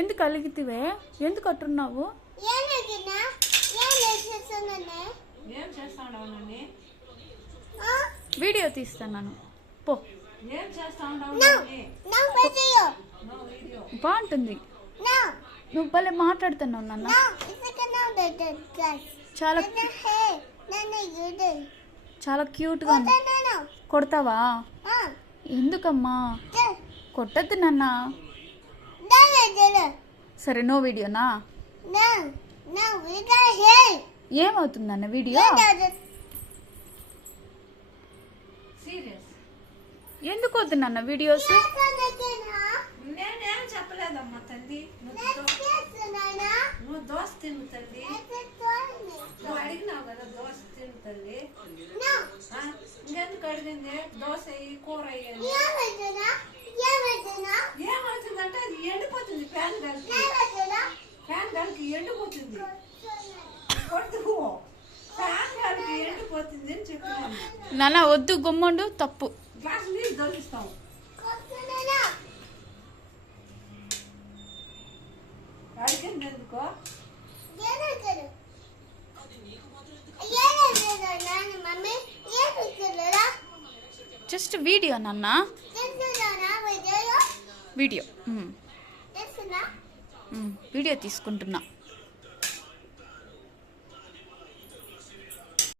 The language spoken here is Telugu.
ఎందుకు అలిగితివే? ఎందుకు అట్టున్నావు? వీడియో తీస్తాను పో. బాగుంటుంది. నువ్వు భలే మాట్లాడుతున్నావు నాన్న. చాలా చాలా క్యూట్గా ఉంది. కొడతావా? ఎందుకమ్మా? కొట్టద్దు నాన్న. సరే నో వీడియోనా? ఏమవుతుందన్న వీడియో? ఎందుకు వద్దు నాన్న వీడియోస్? నేనేం చెప్పలేదమ్మా తల్లి. నువ్వు దోశ తిను తల్లి. నువ్వు అడిగినావు కదా దోశ తిను తల్లి. ఇంకెందుకు అడిగింది? దోశ కూర ఏమవుతుందంటే అది ఎండిపోతుంది. ఫ్యాన్ గాలికి ఎండిపోతుంది. కొడుతు ఫ్యాన్ గాలికి ఎండిపోతుంది అని చెప్పినాను. నాన్న వద్దు, గుమ్మండు, తప్పు. గ్లాస్ నీళ్ళు దొరికిస్తాము. అడిగింది ఎందుకో? జస్ట్ వీడియో నాన్న, వీడియో వీడియో తీసుకుంటున్నా.